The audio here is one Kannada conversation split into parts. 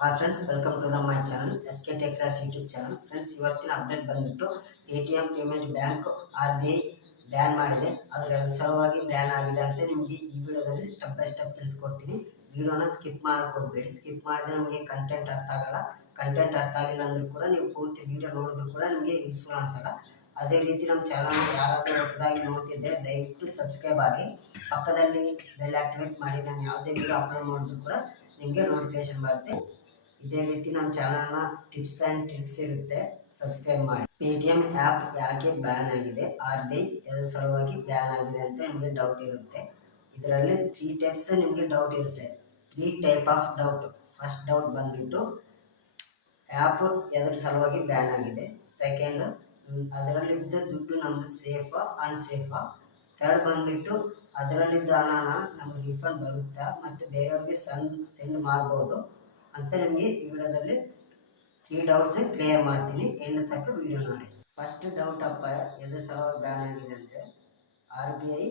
Friends, welcome to the my channel S K tech life YouTube channel. Friends, ಇವತ್ತಿನ ಅಪ್ಡೇಟ್ ಬಂದ್ಬಿಟ್ಟು ATM payment bank RBI ban ಮಾಡಿದೆ. ಅದರ ಸಲುವಾಗಿ ಬ್ಯಾನ್ ಆಗಿದೆ ಅಂತ ನಿಮಗೆ ಈ ವಿಡಿಯೋದಲ್ಲಿ ಸ್ಟೆಪ್ ಬೈ ಸ್ಟೆಪ್ ತಿಳಿಸ್ಕೊಡ್ತೀನಿ. ವಿಡಿಯೋನ ಸ್ಕಿಪ್ ಮಾಡಕ್ಕೆ ಹೋಗಬೇಡಿ. ಸ್ಕಿಪ್ ಮಾಡಿದ್ರೆ ನಿಮಗೆ ಕಂಟೆಂಟ್ ಅರ್ಥ ಆಗಲ್ಲ. ಕಂಟೆಂಟ್ ಅರ್ಥ ಆಗಿಲ್ಲ ಅಂದ್ರೂ ಕೂಡ ನೀವು ಪೂರ್ತಿ ವಿಡಿಯೋ ನೋಡಿದ್ರು ಕೂಡ ನಿಮಗೆ ಯೂಸ್ಫುಲ್ ಅನ್ಸಲ್ಲ. ಅದೇ ರೀತಿ ನಮ್ಮ ಚಾನಲ್ ಯಾರಾದರೂ ಹೊಸದಾಗಿ ನೋಡ್ತಿದ್ದರೆ ದಯವಿಟ್ಟು ಸಬ್ಸ್ಕ್ರೈಬ್ ಆಗಿ, ಪಕ್ಕದಲ್ಲಿ ಬೆಲ್ ಆಕ್ಟಿವೇಟ್ ಮಾಡಿ. ನಾನು ಯಾವುದೇ ವಿಡಿಯೋ ಅಪ್ಲೋಡ್ ಮಾಡಿದ್ರು ಕೂಡ ನಿಮಗೆ ನೋಟಿಫಿಕೇಶನ್ ಬರುತ್ತೆ. ಇದೇ ರೀತಿ ನಮ್ಮ ಚಾನಲ್ನ ಟಿಪ್ಸ್ ಆ್ಯಂಡ್ ಟ್ರಿಕ್ಸ್ ಇರುತ್ತೆ, ಸಬ್ಸ್ಕ್ರೈಬ್ ಮಾಡಿ. ಪೇಟಿಎಂ ಆ್ಯಪ್ ಯಾಕೆ ಬ್ಯಾನ್ ಆಗಿದೆ, RBI ಎದ್ರ ಸಲುವಾಗಿ ಬ್ಯಾನ್ ಆಗಿದೆ ಅಂತ ನಿಮಗೆ ಡೌಟ್ ಇರುತ್ತೆ. ಇದರಲ್ಲಿ 3 ಟೈಪ್ಸ್ ನಿಮಗೆ ಡೌಟ್ ಇರುತ್ತೆ. 3 type of doubt. First doubt ಬಂದ್ಬಿಟ್ಟು ಆ್ಯಪ್ ಎದ್ರ ಸಲುವಾಗಿ ಬ್ಯಾನ್ ಆಗಿದೆ. ಸೆಕೆಂಡ್, ಅದರಲ್ಲಿದ್ದ ದುಡ್ಡು ನಮ್ದು ಸೇಫಾ ಅನ್ಸೇಫಾ. ಥರ್ಡ್ ಬಂದ್ಬಿಟ್ಟು ಅದರಲ್ಲಿದ್ದ ಹಣನ ನಮ್ಗೆ ರಿಫಂಡ್ ಬರುತ್ತಾ ಮತ್ತು ಬೇರೆಯವ್ರಿಗೆ ಸೆಂಡ್ ಮಾಡ್ಬೋದು ಅಂತ ನಿಮಗೆ ಈ ವಿಡಿಯೋದಲ್ಲಿ 3 ಡೌಟ್ಸ್ ಕ್ಲಿಯರ್ ಮಾಡ್ತೀನಿ. ಎಂಡ್ ತನಕ ವಿಡಿಯೋ ನೋಡಿ. ಫಸ್ಟ್ ಡೌಟ್ ಅಪ್ಪ, ಎದ್ರ ಸಲುವಾಗಿ ಬ್ಯಾನ್ ಆಗಿದೆ ಅಂದರೆ RBI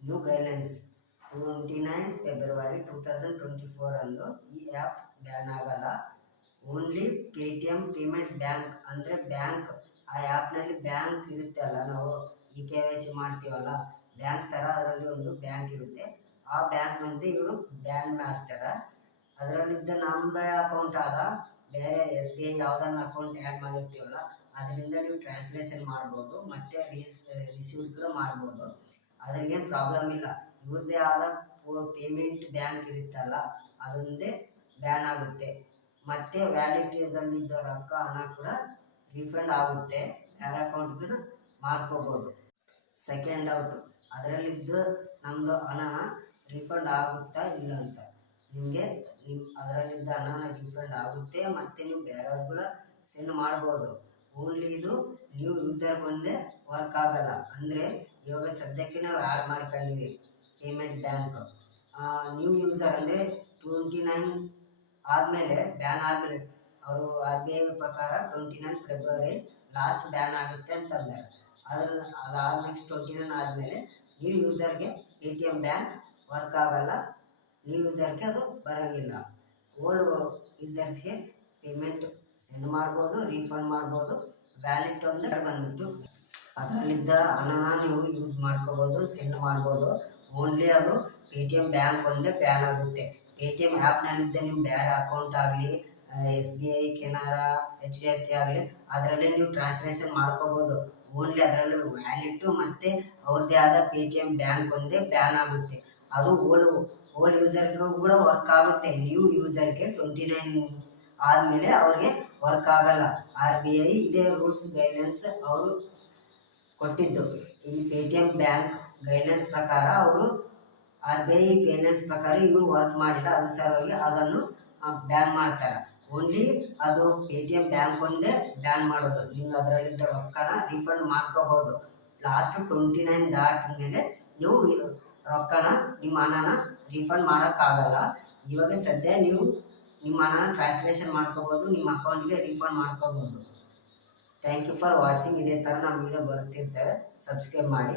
ನ್ಯೂ ಗೈಡ್ಲೈನ್ಸ್ 29 ಫೆಬ್ರವರಿ 2024 ಅಂದು ಈ ಆ್ಯಪ್ ಬ್ಯಾನ್ ಆಗಲ್ಲ. ಓನ್ಲಿ ಪೇಟಿಎಂ ಪೇಮೆಂಟ್ ಬ್ಯಾಂಕ್ ಅಂದರೆ ಬ್ಯಾಂಕ್, ಆ ಆ್ಯಪ್ನಲ್ಲಿ ಬ್ಯಾಂಕ್ ಇರುತ್ತೆ ಅಲ್ಲ, ನಾವು KYC ಮಾಡ್ತೀವಲ್ಲ, ಬ್ಯಾಂಕ್ ಥರ ಅದರಲ್ಲಿ ಒಂದು ಬ್ಯಾಂಕ್ ಇರುತ್ತೆ. ಆ ಬ್ಯಾಂಕ್ನಂತೆ ಇವರು ಬ್ಯಾನ್ ಮಾಡ್ತಾರೆ. ಅದರಲ್ಲಿದ್ದ ನಮ್ಮದೇ ಅಕೌಂಟ್ ಆದ ಬೇರೆ SBI ಯಾವುದನ್ನ ಅಕೌಂಟ್ ಆ್ಯಡ್ ಮಾಡಿರ್ತೀವಲ್ಲ, ಅದರಿಂದ ನೀವು ಟ್ರಾನ್ಸ್ಲೇಷನ್ ಮಾಡ್ಬೋದು ಮತ್ತು ರಿಸೀವ್ ಕೂಡ ಮಾಡ್ಬೋದು. ಅದ್ರಿಗೇನು ಪ್ರಾಬ್ಲಮ್ ಇಲ್ಲ. ಇವ್ರದ್ದೇ ಆದ ಪೇಮೆಂಟ್ ಬ್ಯಾಂಕ್ ಇರುತ್ತಲ್ಲ, ಅದೊಂದೇ ಬ್ಯಾನ್ ಆಗುತ್ತೆ. ಮತ್ತು ವ್ಯಾಲಿಟಿಯದಲ್ಲಿದ್ದ ರೊಕ್ಕ ಹಣ ಕೂಡ ರಿಫಂಡ್ ಆಗುತ್ತೆ, ಬೇರೆ ಅಕೌಂಟ್ಗೂ ಮಾಡ್ಕೋಬೋದು. ಸೆಕೆಂಡ್ ಡೌಟು, ಅದರಲ್ಲಿದ್ದ ನಮ್ಮದು ಹಣನ ರಿಫಂಡ್ ಆಗುತ್ತಾ ಇಲ್ಲ ಅಂತ. ನಿಮಗೆ ಅದರಲ್ಲಿದ್ದ ಹಣನ ರಿಫಂಡ್ ಆಗುತ್ತೆ ಮತ್ತು ನೀವು ಬೇರೆಯವ್ರು ಕೂಡ ಸೆಂಡ್ ಮಾಡ್ಬೋದು. ಓನ್ಲಿ ಇದು ನ್ಯೂ ಯೂಸರ್ಗೆ ಒಂದೇ ವರ್ಕ್ ಆಗಲ್ಲ. ಅಂದರೆ ಇವಾಗ ಸದ್ಯಕ್ಕೆ ನಾವು ಆ್ಯಡ್ ಮಾಡ್ಕೊಂಡಿವಿ ಪೇಮೆಂಟ್ ಬ್ಯಾಂಕ್. ನ್ಯೂ ಯೂಸರ್ ಅಂದರೆ 29 ಆದಮೇಲೆ ಬ್ಯಾನ್ ಆದಮೇಲೆ ಅವರು RBI ಪ್ರಕಾರ 29 ಫೆಬ್ರವರಿ ಲಾಸ್ಟ್ ಬ್ಯಾನ್ ಆಗುತ್ತೆ ಅಂತಂದರೆ, ಅದಾದ ನೆಕ್ಸ್ಟ್ 29 ಆದಮೇಲೆ ನ್ಯೂ ಯೂಸರ್ಗೆ ATM ಬ್ಯಾಂಕ್ ವರ್ಕ್ ಆಗಲ್ಲ. ನ್ಯೂ ಯೂಸರ್ಗೆ ಅದು ಬರೋಂಗಿಲ್ಲ. ಓಲ್ಡ್ ಯೂಸರ್ಸ್ಗೆ ಪೇಮೆಂಟ್ ಸೆಂಡ್ ಮಾಡ್ಬೋದು, ರೀಫಂಡ್ ಮಾಡ್ಬೋದು. ವ್ಯಾಲಿಡ್ ಒಂದೇ ಬಂದ್ಬಿಟ್ಟು ಅದರಲ್ಲಿದ್ದ ಹಣನ ನೀವು ಯೂಸ್ ಮಾಡ್ಕೋಬೋದು, ಸೆಂಡ್ ಮಾಡ್ಬೋದು. ಓನ್ಲಿ ಅದು ಪೇಟಿಎಂ ಬ್ಯಾಂಕ್ ಒಂದೇ ಬ್ಯಾನ್ ಆಗುತ್ತೆ. ಪೇಟಿಎಂ ಆ್ಯಪ್ನಲ್ಲಿದ್ದ ನಿಮ್ಮ ಬೇರೆ ಅಕೌಂಟ್ ಆಗಲಿ, SBI, ಕೆನರಾ, HDFC ಆಗಲಿ, ಅದರಲ್ಲಿ ನೀವು ಟ್ರಾನ್ಸ್ಲೇಷನ್ ಮಾಡ್ಕೋಬೋದು. ಓನ್ಲಿ ಅದರಲ್ಲಿ ವ್ಯಾಲಿಟ್ಟು ಮತ್ತು ಅವ್ರದ್ದೇ ಆದ ಪೇಟಿಎಂ ಬ್ಯಾಂಕ್ ಒಂದೇ ಬ್ಯಾನ್ ಆಗುತ್ತೆ. ಅದು ಓಲ್ಡ್ ಯೂಸರ್ಗೂ ಕೂಡ ವರ್ಕ್ ಆಗುತ್ತೆ. ನ್ಯೂ ಯೂಸರ್ಗೆ 29 ಆದಮೇಲೆ ಅವ್ರಿಗೆ ವರ್ಕ್ ಆಗಲ್ಲ. RBI ಇದೇ ರೂಲ್ಸ್ ಗೈಡ್ಲೈನ್ಸ್ ಅವರು ಕೊಟ್ಟಿದ್ದು. ಈ ಪೇಟಿಎಂ ಬ್ಯಾಂಕ್ ಗೈಡ್ಲೈನ್ಸ್ ಪ್ರಕಾರ ಅವರು RBI ಗೈಡ್ಲೈನ್ಸ್ ಪ್ರಕಾರ ಇವರು ವರ್ಕ್ ಮಾಡಿಲ್ಲ. ಅದ್ರ ಸಲುವಾಗಿ ಅದನ್ನು ಬ್ಯಾನ್ ಮಾಡ್ತಾರೆ. ಓನ್ಲಿ ಅದು ಪೇಟಿಎಂ ಬ್ಯಾಂಕ್ ಒಂದೇ ಬ್ಯಾನ್ ಮಾಡೋದು. ನೀವು ಅದರಲ್ಲಿದ್ದ ರೊಕ್ಕನ ರಿಫಂಡ್ ಮಾಡ್ಕೋಬೋದು. ಲಾಸ್ಟ್ 29 ದಾಟ ಮೇಲೆ ನೀವು ರೊಕ್ಕನ, ನಿಮ್ಮ ಹಣನ ರಿಫಂಡ್ ಮಾಡೋಕ್ಕಾಗಲ್ಲ. ಇವಾಗ ಸದ್ಯ ನೀವು ನಿಮ್ಮ ಹಣನ ಟ್ರಾನ್ಸ್ಲೇಷನ್ ಮಾಡ್ಕೋಬೋದು, ನಿಮ್ಮ ಅಕೌಂಟ್ಗೆ ರಿಫಂಡ್ ಮಾಡ್ಕೋಬೋದು. Thank you for watching. ಇದೇ ಥರ ನಮ್ಮ ವಿಡಿಯೋ ಬರ್ತಿರ್ತೇವೆ, ಸಬ್ಸ್ಕ್ರೈಬ್ ಮಾಡಿ.